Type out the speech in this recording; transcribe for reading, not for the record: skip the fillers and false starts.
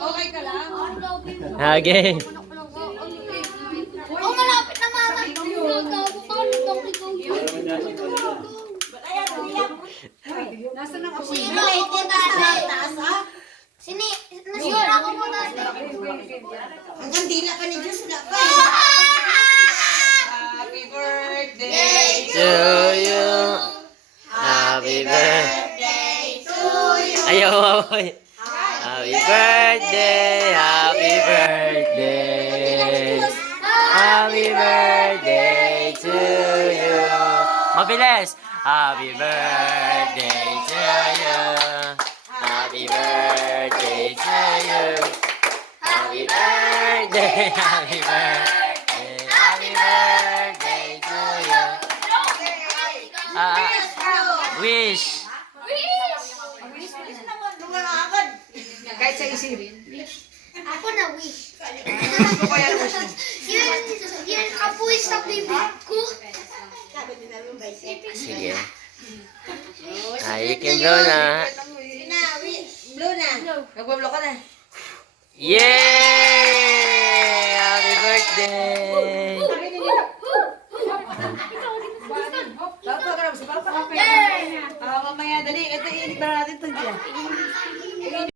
Okay ka lang? Okay. Oh, malapit na nga. Nasaan ang apoy? Sino ako taas, ha? Nasira ako mo dati. Hanggang dila pa ni Diyos, wala pa. Happy birthday To you. Happy birthday. Ayaw, amoy. Happy birthday. Happy birthday. Happy birthday to you. Mabilis. Happy birthday to you. Happy birthday to you. Happy birthday. Happy birthday. Happy birthday to you. Wish. Kahit sa isip. Ako na wish. Ano kaya wish mo? Yan apoy sa bibig ko. Sige. Ay, Kim Bro na. Blue na. Nagwablo ka na. Yay! Happy birthday! Papa ka na sa papa. Mamaya, dali. Ito, iinit na natin ito dyan.